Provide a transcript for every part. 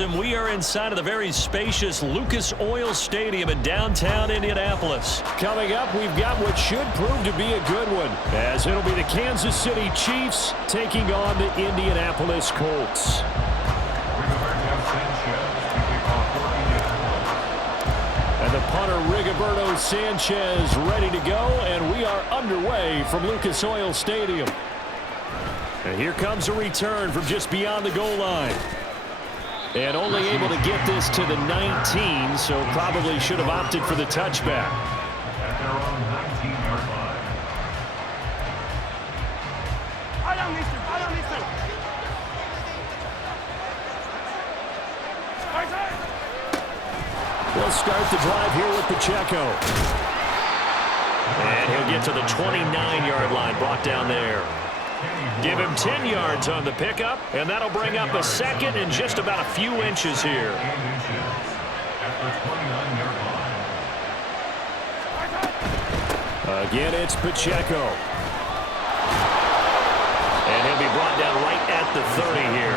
Carson, we are inside of the very spacious Lucas Oil Stadium in downtown Indianapolis. Coming up, we've got what should prove to be a good one, as it'll be the Kansas City Chiefs taking on the Indianapolis Colts. And the punter, Rigoberto Sanchez, ready to go, and we are underway from Lucas Oil Stadium. And here comes a return from just beyond the goal line. And only able to get this to the 19, so probably should have opted for the touchback. At their own 19-yard line. They'll start the drive here with Pacheco. And he'll get to the 29-yard line, brought down there. Give him 10 yards on the pickup, and that'll bring up a second and just about a few inches here. Again, it's Pacheco. And he'll be brought down right at the 30 here.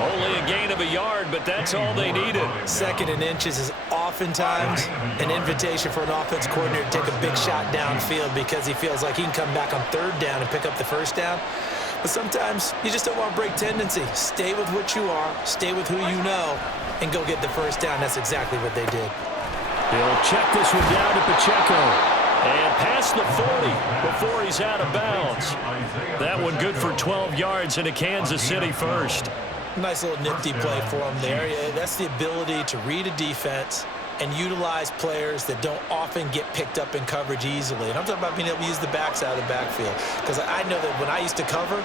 Only a gain of a yard, but that's all they needed. Second and inches is oftentimes an invitation for an offense coordinator to take a big shot downfield because he feels like he can come back on third down and pick up the first down. But sometimes you just don't want to break tendency. Stay with what you are, stay with who you know, and go get the first down. That's exactly what they did. He'll check this one down to Pacheco. And past the 40 before he's out of bounds. That one good for 12 yards into Kansas City first. Nice little nifty play for him there. Yeah, that's the ability to read a defense and utilize players that don't often get picked up in coverage easily. And I'm talking about being able to use the backs out of the backfield. Because I know that when I used to cover,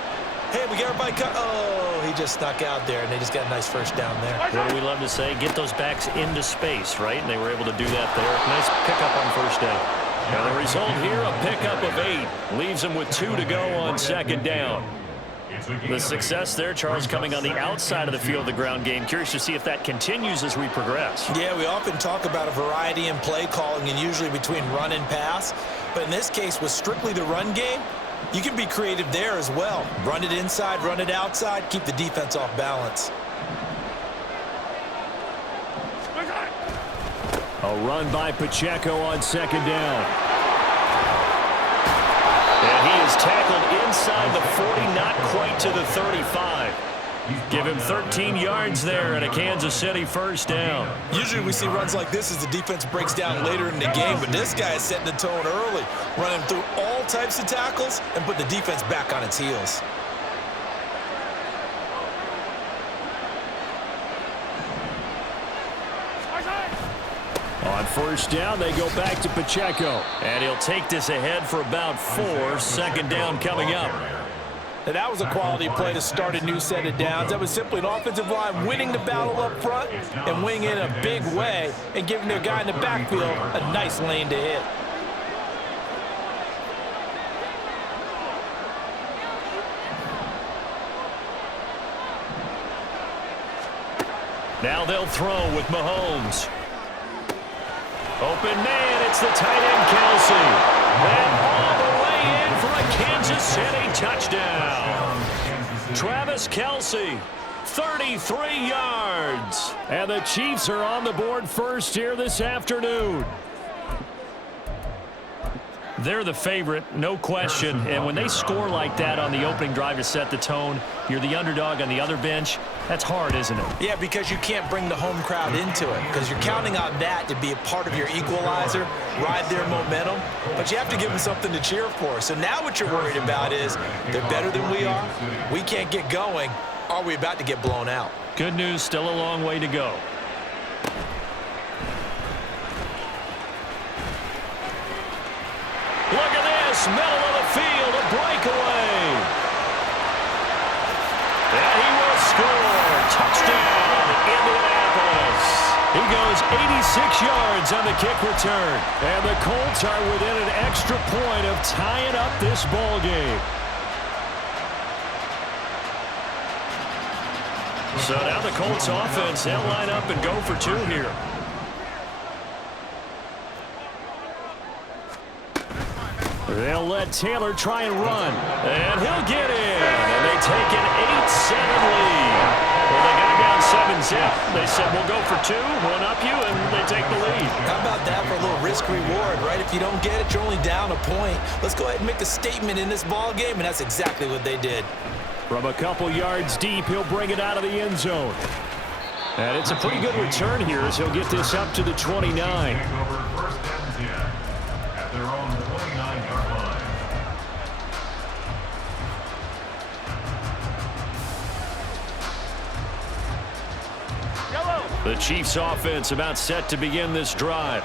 hey, we get everybody cut. Oh, he just snuck out there, and they just got a nice first down there. What do we love to say? Get those backs into space, right? And they were able to do that there. Nice pickup on first down. Now the result here, a pickup of 8. Leaves them with 2 to go on second down. The success there, Charles, coming on the outside of the field, the ground game. Curious to see if that continues as we progress. Yeah, we often talk about a variety in play calling and usually between run and pass. But in this case, with strictly the run game, you can be creative there as well. Run it inside, run it outside, keep the defense off balance. A run by Pacheco on second down. And he is tackled inside the 40, not quite to the 35. Give him 13 yards there and a Kansas City first down. Usually we see runs like this as the defense breaks down later in the game, but this guy is setting the tone early, running through all types of tackles and put the defense back on its heels. On first down, they go back to Pacheco. And he'll take this ahead for about 4. Second down coming up. And that was a quality play to start a new set of downs. That was simply an offensive line winning the battle up front and winning in a big way and giving their guy in the backfield a nice lane to hit. Now they'll throw with Mahomes. Open man, it's the tight end, Kelsey. And all the way in for a Kansas City touchdown. Travis Kelsey, 33 yards. And the Chiefs are on the board first here this afternoon. They're the favorite, no question. And when they score like that on the opening drive to set the tone, you're the underdog on the other bench. That's hard, isn't it? Yeah, because you can't bring the home crowd into it because you're counting on that to be a part of your equalizer, ride their momentum. But you have to give them something to cheer for. So now what you're worried about is they're better than we are. We can't get going. Are we about to get blown out? Good news, still a long way to go. Look at this, middle of the field, a breakaway. And he will score. Touchdown, Indianapolis. He goes 86 yards on the kick return. And the Colts are within an extra point of tying up this ball game. So now the Colts offense, they'll line up and go for 2 here. They'll let Taylor try and run. And he'll get in. And they take an 8-7 lead. Well, they got a guy down 7-zip. They said, we'll go for 2, one up you, and they take the lead. How about that for a little risk-reward, right? If you don't get it, you're only down a point. Let's go ahead and make a statement in this ball game, and that's exactly what they did. From a couple yards deep, he'll bring it out of the end zone. And it's a pretty good return here as he'll get this up to the 29. Over first and 10 at their own 29-yard line. The Chiefs offense about set to begin this drive.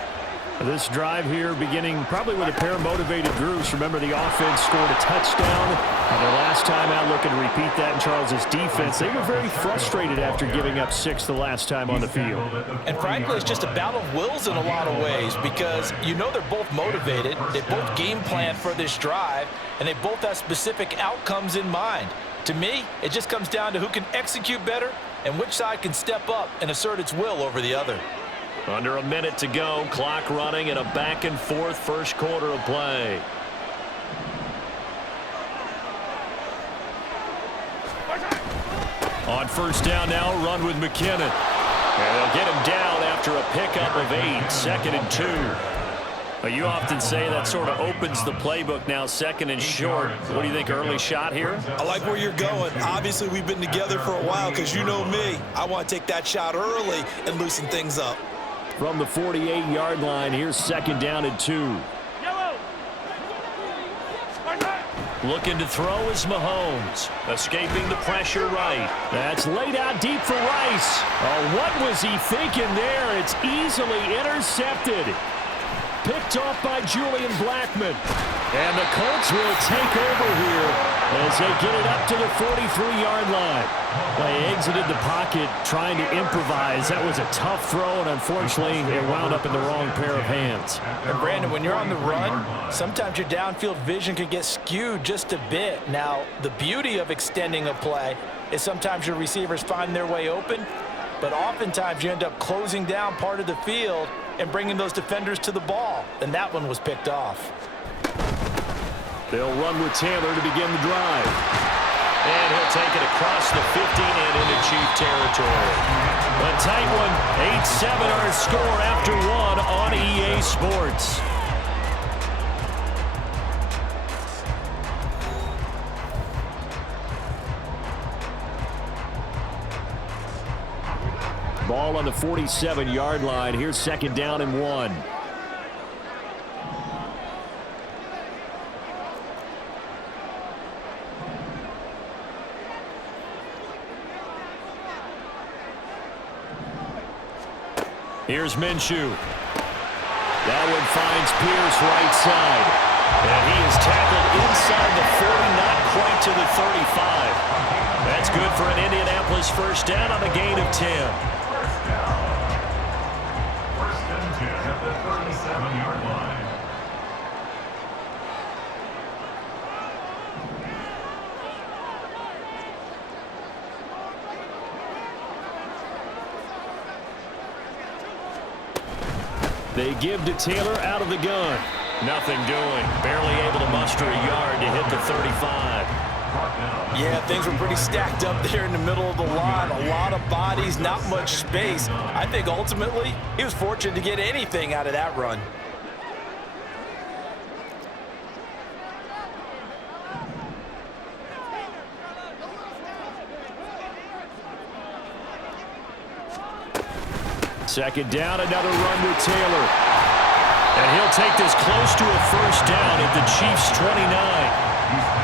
This drive here beginning probably with a pair of motivated groups. Remember, the offense scored a touchdown. And their last time out, looking to repeat that in Charles's defense. They were very frustrated after giving up 6 the last time on the field. And frankly, it's just a battle of wills in a lot of ways because you know they're both motivated. They both game plan for this drive, and they both have specific outcomes in mind. To me, it just comes down to who can execute better and which side can step up and assert its will over the other. Under a minute to go, clock running in a back-and-forth first quarter of play. On first down now, run with McKinnon. And they'll get him down after a pickup of 8, 2nd and 2. But you often say that sort of opens the playbook now, 2nd and short. What do you think, early shot here? I like where you're going. Obviously, we've been together for a while because you know me. I want to take that shot early and loosen things up. From the 48-yard line, here's 2nd down and 2. Looking to throw is Mahomes. Escaping the pressure right. That's laid out deep for Rice. Oh, what was he thinking there? It's easily intercepted. Picked off by Julian Blackmon. And the Colts will take over here as they get it up to the 43-yard line. They exited the pocket trying to improvise. That was a tough throw, and unfortunately, it wound up in the wrong pair of hands. And Brandon, when you're on the run, sometimes your downfield vision can get skewed just a bit. Now, the beauty of extending a play is sometimes your receivers find their way open, but oftentimes you end up closing down part of the field and bringing those defenders to the ball, and that one was picked off. They'll run with Taylor to begin the drive. And he'll take it across the 50 and into Chief territory. A tight one, 8-7 our score after 1 on EA Sports. Ball on the 47-yard line. Here's 2nd down and 1. Here's Minshew. That one finds Pierce right side. And he is tackled inside the 40, not quite to the 35. That's good for an Indianapolis first down on a gain of 10. First and 10 at the 37-yard line. They give to Taylor out of the gun. Nothing doing. Barely able to muster a yard to hit the 35. Yeah, things were pretty stacked up there in the middle of the line. A lot of bodies, not much space. I think ultimately he was fortunate to get anything out of that run. Second down, another run with Taylor. And he'll take this close to a first down at the Chiefs' 29.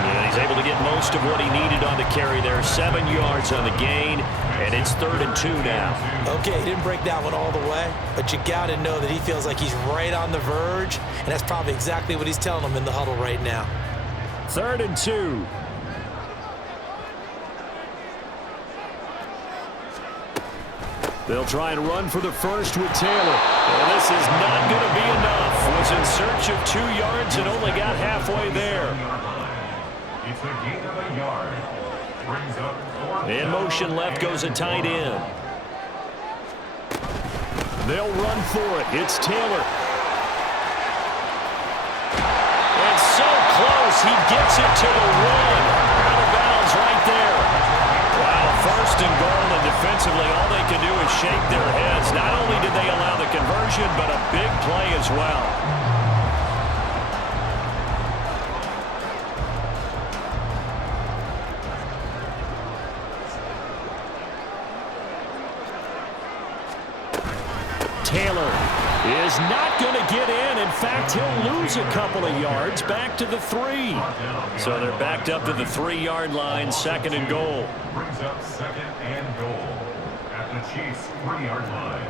Yeah, he's able to get most of what he needed on the carry there. 7 yards on the gain, and it's 3rd and 2 now. Okay, he didn't break that one all the way, but you got to know that he feels like he's right on the verge, and that's probably exactly what he's telling them in the huddle right now. 3rd and 2. They'll try and run for the first with Taylor. Well, this is not going to be enough. Was in search of 2 yards and only got halfway there. It's a gain of a yard. Brings up 4th In motion left goes a tight end. They'll run for it. It's Taylor. And so close. He gets it to the 1. Out of bounds right there. Wow, first and goal, and defensively all they can do is shake their heads. Not only did they allow the conversion, but a big play as well. Taylor is not going to get in. In fact, he'll lose a couple of yards back to the 3. So they're backed up to the 3-yard line, second and goal. Brings up second and goal at the Chiefs' 3-yard line.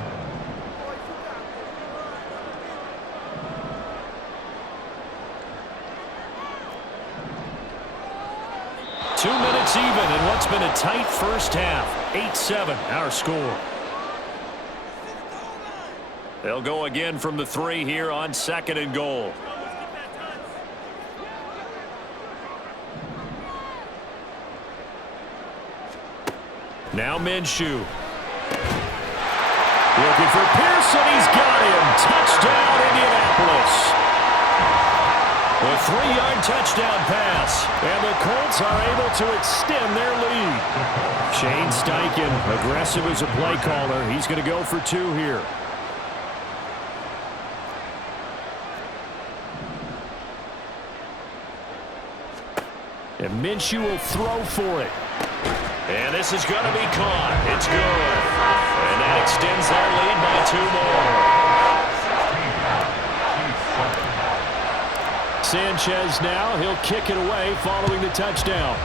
Two minutes even in what's been a tight first half. 8-7, our score. They'll go again from the 3 here on second and goal. Now Minshew. Looking for Pearson. He's got him. Touchdown, Indianapolis. A 3-yard touchdown pass. And the Colts are able to extend their lead. Shane Steichen, aggressive as a play caller. He's going to go for 2 here. And Minshew will throw for it. And this is going to be caught. It's good. And that extends their lead by 2 more. Sanchez now. He'll kick it away following the touchdown.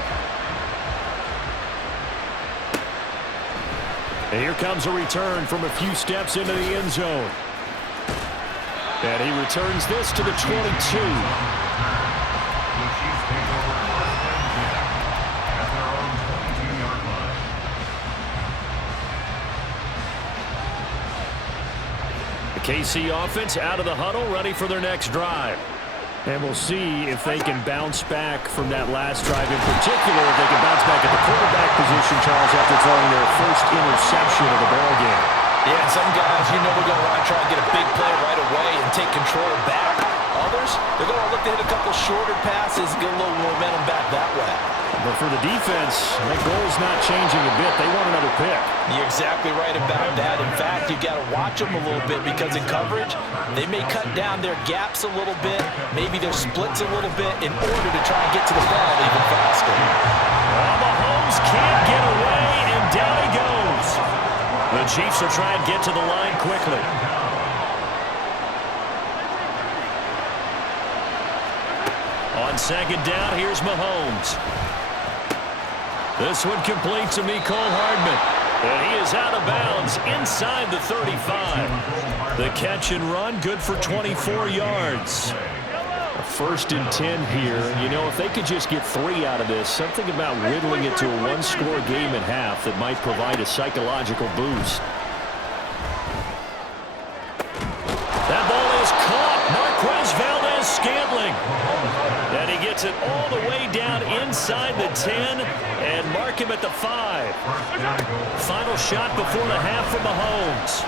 And here comes a return from a few steps into the end zone. And he returns this to the 22. KC offense out of the huddle, ready for their next drive. And we'll see if they can bounce back from that last drive, in particular if they can bounce back at the quarterback position, Charles, after throwing their first interception of the ball game. Yeah, some guys, you know, we're going to want to try and get a big play right away and take control back. Others, they're going to look to hit a couple shorter passes, get a little momentum back that way. But for the defense, that goal's not changing a bit. They want another pick. You're exactly right about that. In fact, you've got to watch them a little bit because in coverage, they may cut down their gaps a little bit, maybe their splits a little bit in order to try and get to the ball even faster. Well, Mahomes can't get away, and down he goes. The Chiefs will try and get to the line quickly. On second down, here's Mahomes. This one complete to Mecole Hardman. And he is out of bounds inside the 35. The catch and run, good for 24 yards. A 1st and 10 here. You know, if they could just get 3 out of this, something about whittling it to a 1-score game at half that might provide a psychological boost. That ball is caught. Marquez Valdes-Scantling. And he gets it all the way down inside the 10 and mark him at the 5. Final shot before the half from Mahomes.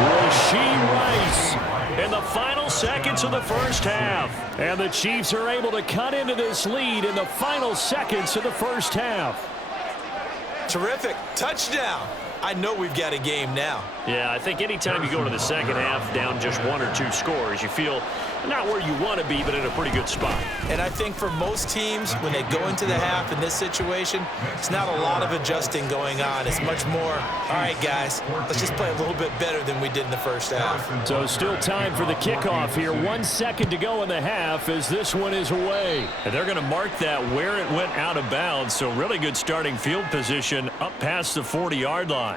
Rashee Rice in the final seconds of the first half. And the Chiefs are able to cut into this lead in the final seconds of the first half. Terrific. Touchdown. I know we've got a game now. Yeah, I think anytime you go to the second half down just 1 or 2 scores, you feel not where you want to be, but in a pretty good spot. And I think for most teams, when they go into the half in this situation, it's not a lot of adjusting going on. It's much more, all right, guys, let's just play a little bit better than we did in the first half. So still time for the kickoff here. 1 second to go in the half as this one is away. And they're going to mark that where it went out of bounds, so really good starting field position up past the 40-yard line.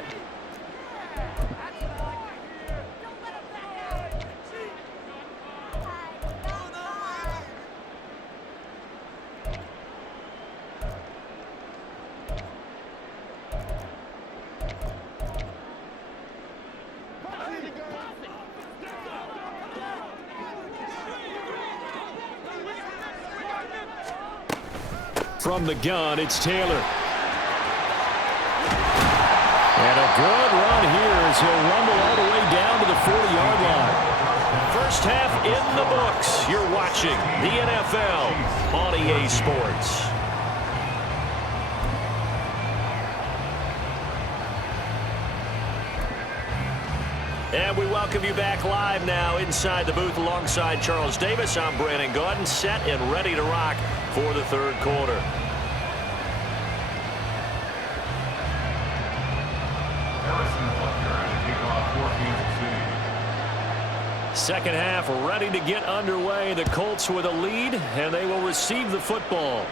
From the gun, it's Taylor. And a good run here as he'll rumble all the way down to the 40-yard line. First half in the books. You're watching the NFL on EA Sports. And we welcome you back live now inside the booth alongside Charles Davis. I'm Brandon Gaudin, set and ready to rock for the third quarter. Second half ready to get underway. The Colts with a lead, and they will receive the football.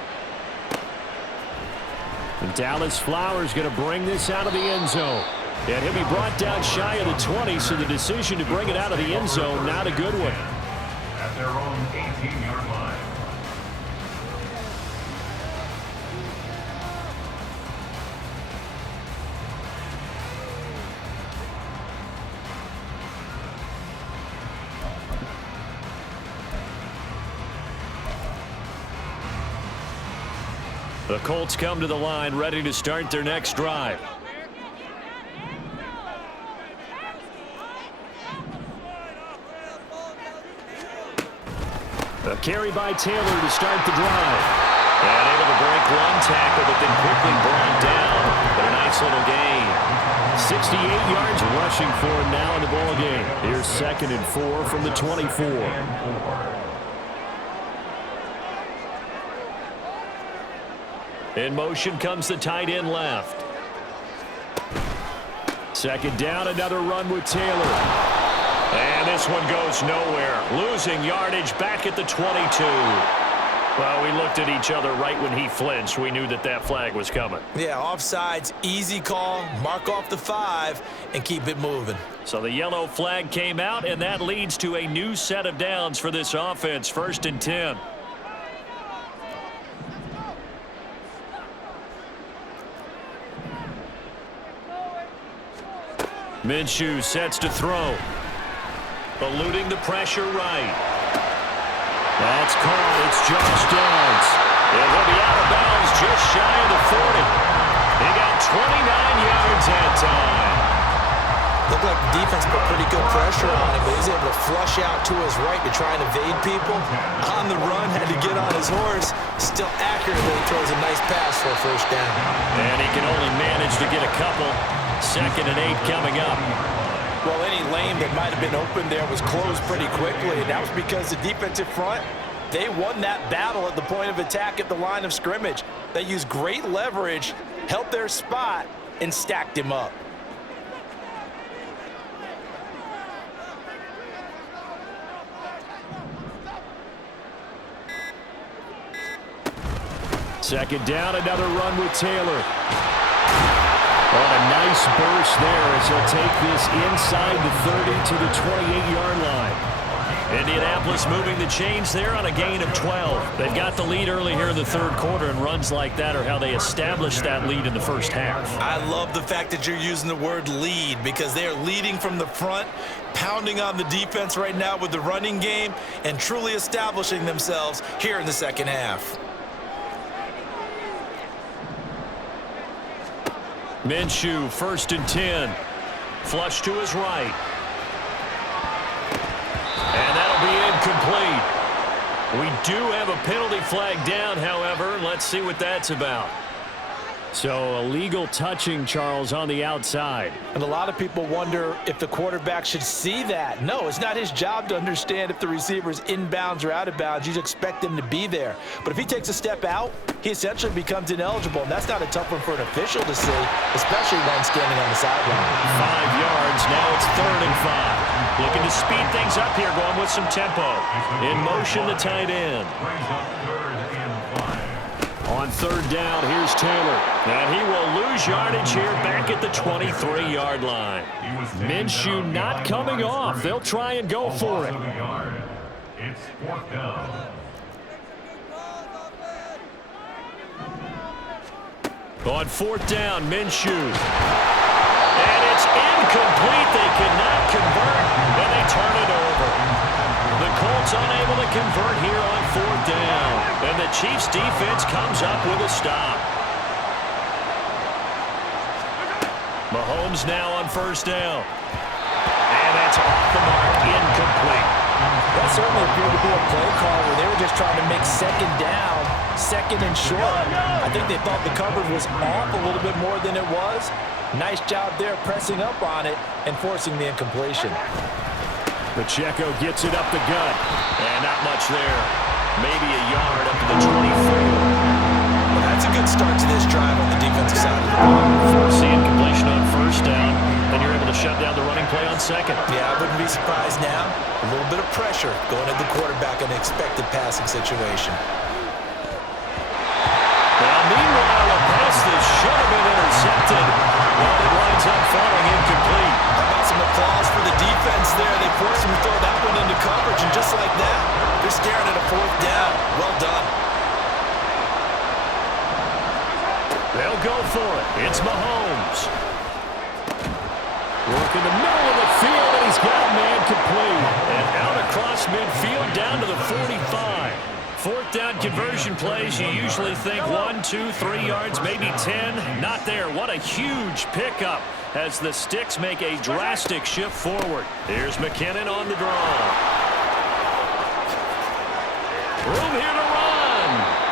And Dallas Flowers going to bring this out of the end zone. And he'll be brought down shy of the 20, so the decision to bring it out of the end zone, not a good one. At their own 18-yard line. The Colts come to the line ready to start their next drive. A carry by Taylor to start the drive. And able to break one tackle, but then quickly brought down. But a nice little gain. 68 yards rushing for him now in the ball game. Here's 2nd and 4 from the 24. In motion comes the tight end left. Second down, another run with Taylor. And this one goes nowhere. Losing yardage back at the 22. Well, we looked at each other right when he flinched. We knew that that flag was coming. Yeah, offsides, easy call. Mark off the 5 and keep it moving. So the yellow flag came out, and that leads to a new set of downs for this offense. 1st and 10. Minshew sets to throw. Eluding the pressure right. That's caught. It's Josh Downs. And he'll be out of bounds just shy of the 40. He got 29 yards that time. Looked like the defense put pretty good pressure on him, but he's able to flush out to his right to try and evade people. On the run, had to get on his horse. Still accurately throws a nice pass for a 1st down. And he can only manage to get a couple. 2nd and 8 coming up. Well, any lane that might have been open there was closed pretty quickly, and that was because the defensive front, they won that battle at the point of attack at the line of scrimmage. They used great leverage, held their spot, and stacked him up. Second down, another run with Taylor. Oh, a nice burst there as he'll take this inside the 30 to the 28-yard line. Indianapolis moving the chains there on a gain of 12. They've got the lead early here in the third quarter, and runs like that are how they established that lead in the first half. I love the fact that you're using the word lead, because they are leading from the front, pounding on the defense right now with the running game, and truly establishing themselves here in the second half. Minshew, 1st and 10. Flush to his right. And that'll be incomplete. We do have a penalty flag down, however. Let's see what that's about. So illegal touching, Charles, on the outside. And a lot of people wonder if the quarterback should see that. No, it's not his job to understand if the receiver's inbounds or out of bounds. You expect him to be there. But if he takes a step out, he essentially becomes ineligible. And that's not a tough one for an official to see, especially one standing on the sideline. 5 yards. Now it's 3rd and 5. Looking to speed things up here, going with some tempo. In motion, the tight end. Brings up 3rd and 5. On 3rd down, here's Taylor. And he will lose yardage here back at the 23-yard line. Minshew not coming off. They'll try and go for it. It's 4th down. On 4th down, Minshew. And it's incomplete. They cannot convert, and they turn it over. The Colts unable to convert here on 4th down. And the Chiefs defense comes up with a stop. Mahomes now on 1st down. And that's off the mark, incomplete. That certainly appeared to be a play call where they were just trying to make 2nd down, 2nd and short. I think they thought the coverage was off a little bit more than it was. Nice job there pressing up on it and forcing the incompletion. Pacheco gets it up the gut. And not much there. Maybe a yard up to the 24. Well, that's a good start to this drive on the defensive side of the ball. Force the incompletion on first down, then you're able to shut down the running play on second. Yeah, I wouldn't be surprised now. A little bit of pressure going at the quarterback in an expected passing situation. Well, meanwhile, a pass that should have been intercepted. Well, it winds up falling incomplete. How about some applause for the defense there? They forced him to throw that one into coverage, and just like that, they're staring at a fourth down. Well done. They'll go for it. It's Mahomes. Work in the middle of the field, and he's got a man complete. And out across midfield down to the 45. Fourth down conversion plays, you usually think 1, 2, 3 yards, maybe 10. Not there. What a huge pickup as the Sticks make a drastic shift forward. Here's McKinnon on the draw. Room here to run.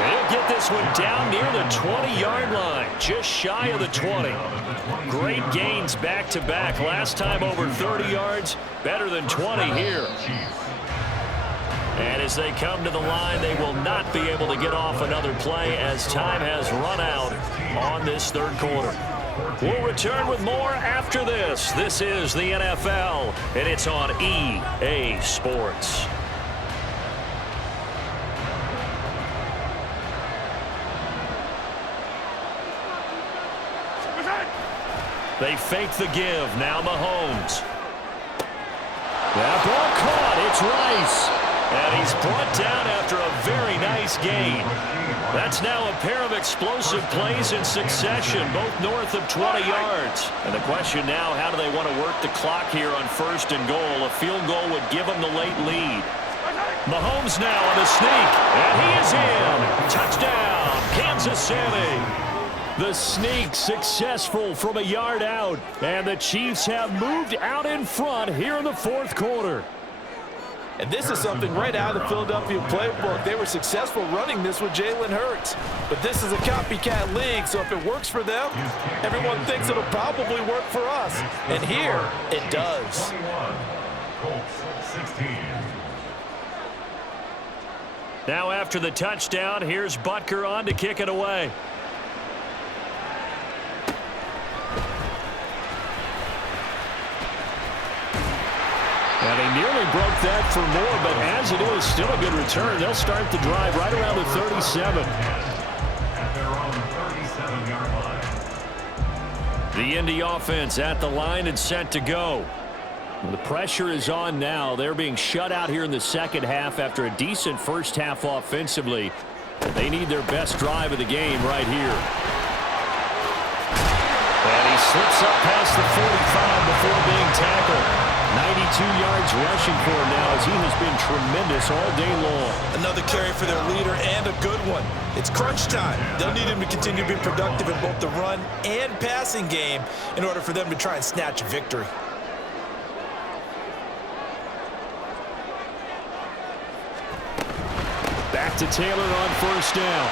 He'll get this one down near the 20-yard line, just shy of the 20. Great gains back-to-back. Last time over 30 yards, better than 20 here. And as they come to the line, they will not be able to get off another play as time has run out on this third quarter. We'll return with more after this. This is the NFL, and it's on EA Sports. They fake the give. Now Mahomes. That ball caught. It's Rice. And he's brought down after a very nice gain. That's now a pair of explosive plays in succession, both north of 20 yards. And the question now, how do they want to work the clock here on first and goal? A field goal would give them the late lead. Mahomes now on the sneak, and he is in. Touchdown, Kansas City. The sneak successful from a yard out, and the Chiefs have moved out in front here in the fourth quarter. And this is something right out of the Philadelphia playbook. They were successful running this with Jalen Hurts. But this is a copycat league, so if it works for them, everyone thinks it'll probably work for us. And here, it does. 21, Colts 16. Now after the touchdown, here's Butker on to kick it away. And they nearly broke that for more, but as it is, still a good return. They'll start the drive right around the 37. At their own 37-yard line. The Indy offense at the line and set to go. The pressure is on now. They're being shut out here in the second half after a decent first half offensively. They need their best drive of the game right here. And he slips up past the 45 before being tackled. 92 yards rushing for him now as he has been tremendous all day long. Another carry for their leader and a good one. It's crunch time. They'll need him to continue to be productive in both the run and passing game in order for them to try and snatch a victory. Back to Taylor on first down.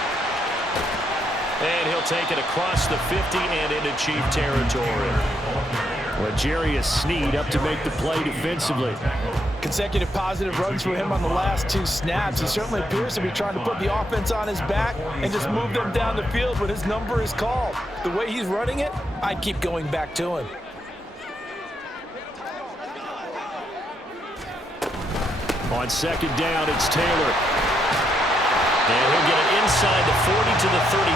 And he'll take it across the 50 and into Chief territory. L'Jarius Sneed up to make the play defensively. Consecutive positive runs for him on the last 2 snaps. He certainly appears to be trying to put the offense on his back and just move them down the field when his number is called. The way he's running it, I'd keep going back to him. On second down, it's Taylor. And he'll get it inside the 40 to the 39.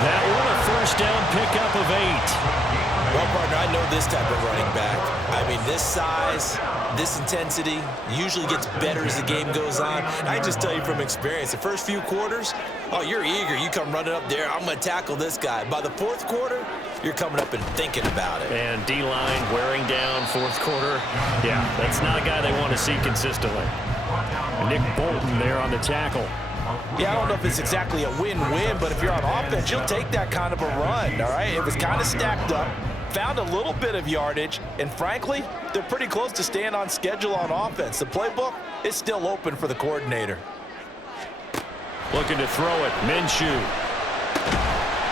That one a first down pickup of 8. Well, partner, I know this type of running back. I mean, this size, this intensity usually gets better as the game goes on. I can just tell you from experience, the first few quarters, oh, you're eager. You come running up there, I'm going to tackle this guy. By the fourth quarter, you're coming up and thinking about it. And D-line wearing down fourth quarter. Yeah, that's not a guy they want to see consistently. Nick Bolton there on the tackle. Yeah, I don't know if it's exactly a win-win, but if you're on offense, you'll take that kind of a run, all right? It was kind of stacked up, found a little bit of yardage, and frankly, they're pretty close to staying on schedule on offense. The playbook is still open for the coordinator. Looking to throw it, Minshew.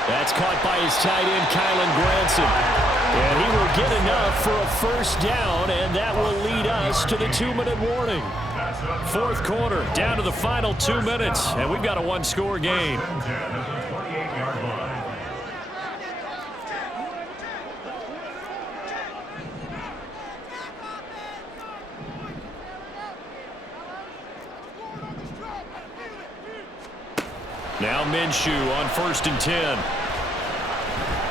That's caught by his tight end, Kylen Granson. get enough for a first down, and that will lead us to the 2-minute warning. Fourth quarter, down to the final 2 minutes, and we've got a one-score game. Now Minshew on 1st and 10.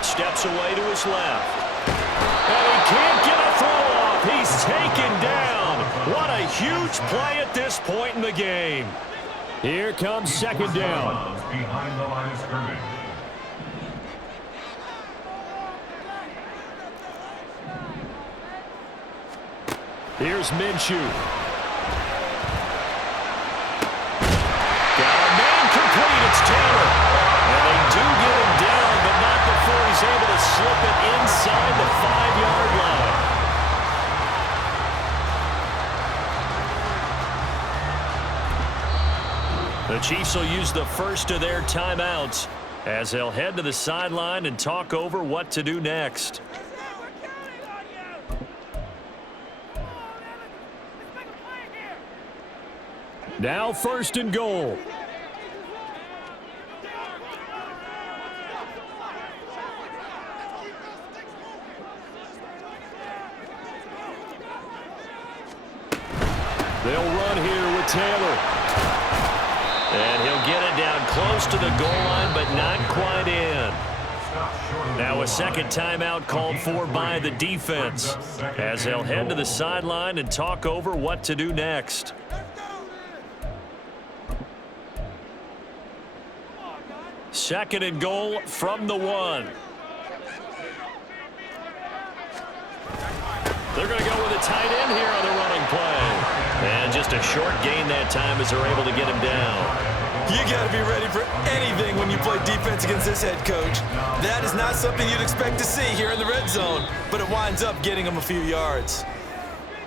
Steps away to his left. And he can't get a throw off. He's taken down. What a huge play at this point in the game. Here comes 2nd down. Behind the line of scrimmage. Here's Minshew. It's Taylor. And they do get him down, but not before he's able to slip it inside the 5-yard line. The Chiefs will use the first of their timeouts as they'll head to the sideline and talk over what to do next. Now 1st and goal. They'll run here with Taylor. And he'll get it down close to the goal line, but not quite in. Now a second timeout called for by the defense as they'll head to the sideline and talk over what to do next. Second and goal from the 1. They're going to go with a tight end here on the running play. And just a short gain that time as they're able to get him down. You got to be ready for anything when you play defense against this head coach. That is not something you'd expect to see here in the red zone, but it winds up getting him a few yards.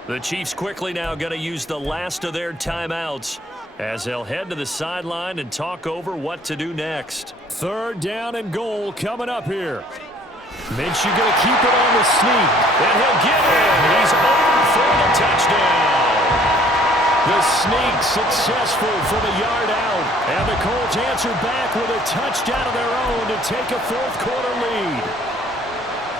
The Chiefs quickly now going to use the last of their timeouts as they'll head to the sideline and talk over what to do next. 3rd down and goal coming up here. Minshew going to keep it on the sneak, and he'll get in. He's over for the touchdown. The sneak successful from a yard out, and the Colts answer back with a touchdown of their own to take a fourth-quarter lead.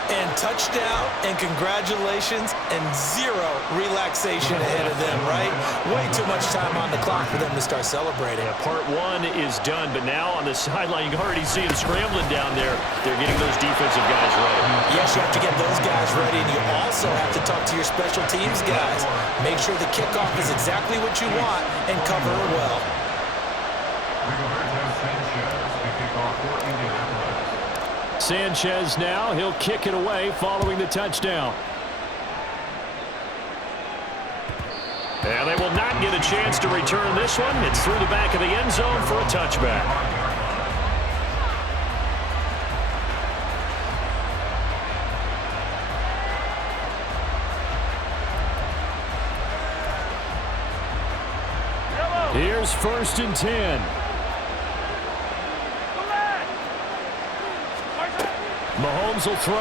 And touchdown, and congratulations, and zero relaxation ahead of them, right? Way too much time on the clock for them to start celebrating. Yeah, part 1 is done, but now on the sideline, you can already see them scrambling down there. They're getting those defensive guys ready. Yes, you have to get those guys ready, and you also have to talk to your special teams guys. Make sure the kickoff is exactly what you want and cover it well. Sanchez now, he'll kick it away following the touchdown. And they will not get a chance to return this one. It's through the back of the end zone for a touchback. Here's 1st and 10. Mahomes will throw.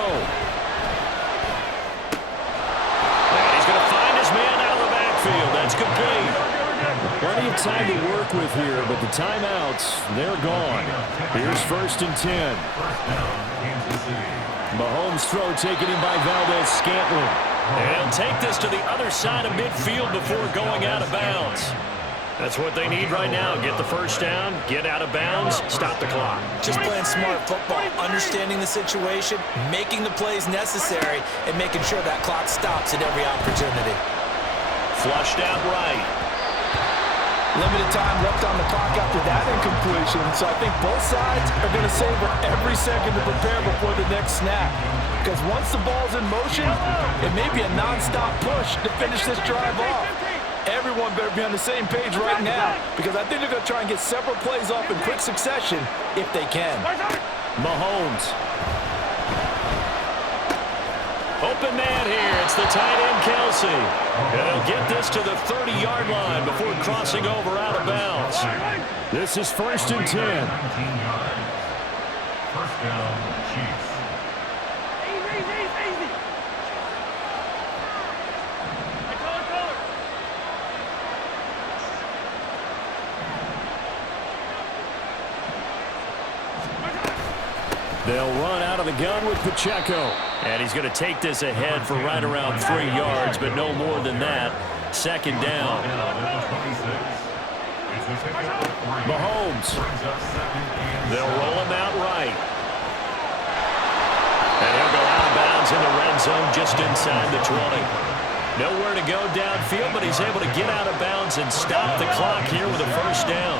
And he's going to find his man out of the backfield. That's complete. Plenty of time to work with here, but the timeouts, they're gone. Here's 1st and 10. Mahomes throw taken in by Valdez-Scantling. And he'll take this to the other side of midfield before going out of bounds. That's what they need right now. Get the first down, get out of bounds, stop the clock. Just playing smart football, understanding the situation, making the plays necessary, and making sure that clock stops at every opportunity. Flushed out right. Limited time left on the clock after that incompletion, so I think both sides are going to savor every second to prepare before the next snap. Because once the ball's in motion, it may be a non-stop push to finish this drive off. Everyone better be on the same page right now, because I think they're going to try and get several plays off in quick succession if they can. Mahomes. Open man here. It's the tight end, Kelsey. And he'll get this to the 30-yard line before crossing over out of bounds. This is 1st and 10. 17 yards. First down, Chiefs. They'll run out of the gun with Pacheco. And he's going to take this ahead for right around 3 yards, but no more than that. Second down. Mahomes. They'll roll him out right. And he'll go out of bounds in the red zone just inside the 20. Nowhere to go downfield, but he's able to get out of bounds and stop the clock here with a first down.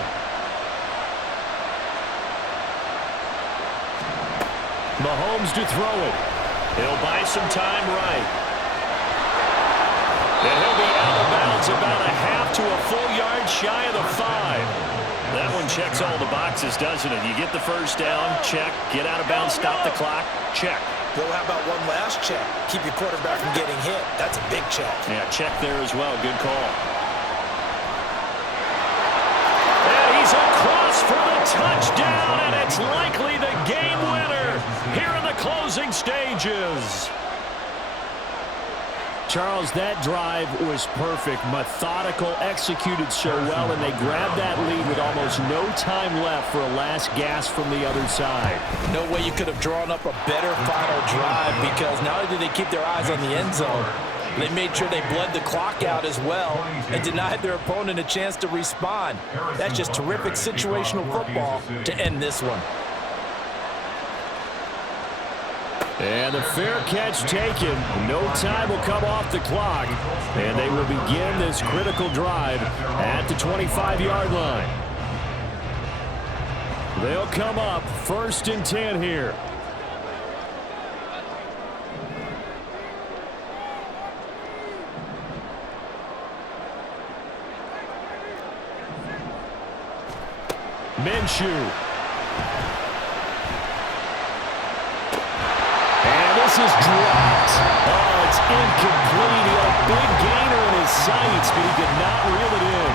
Mahomes to throw it. He'll buy some time right. And he'll be out of bounds about a half to a full yard shy of the 5. That one checks all the boxes, doesn't it? You get the first down, check. Get out of bounds, stop the clock, check. Well, how about one last check? Keep your quarterback from getting hit. That's a big check. Yeah, check there as well. Good call. And he's across for the touchdown, and it's likely the game winner here in the closing stages. Charles, that drive was perfect, methodical, executed so well, and they grabbed that lead with almost no time left for a last gasp from the other side. No way you could have drawn up a better final drive, because not only did they keep their eyes on the end zone, they made sure they bled the clock out as well and denied their opponent a chance to respond. That's just terrific situational football to end this one. And the fair catch taken. No time will come off the clock. And they will begin this critical drive at the 25-yard line. They'll come up 1st and 10 here. Minshew. This is dropped. Oh, it's incomplete. He had a big gainer in his sights, but he could not reel it in.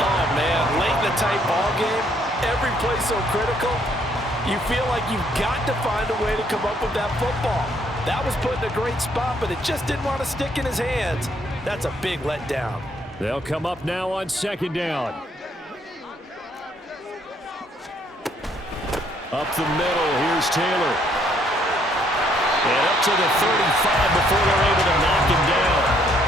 Oh, man, late in the tight ball game, every play so critical, you feel like you've got to find a way to come up with that football. That was put in a great spot, but it just didn't want to stick in his hands. That's a big letdown. They'll come up now on 2nd down. Up the middle, here's Taylor. And up to the 35 before they're able to knock him down.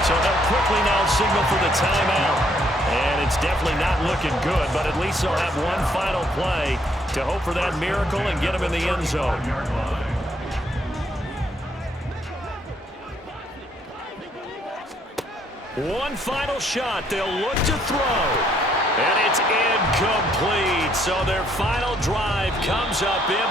So they'll quickly now signal for the timeout. And it's definitely not looking good, but at least they'll have one final play to hope for that miracle and get him in the end zone. One final shot. They'll look to throw. And it's incomplete. So their final drive comes up in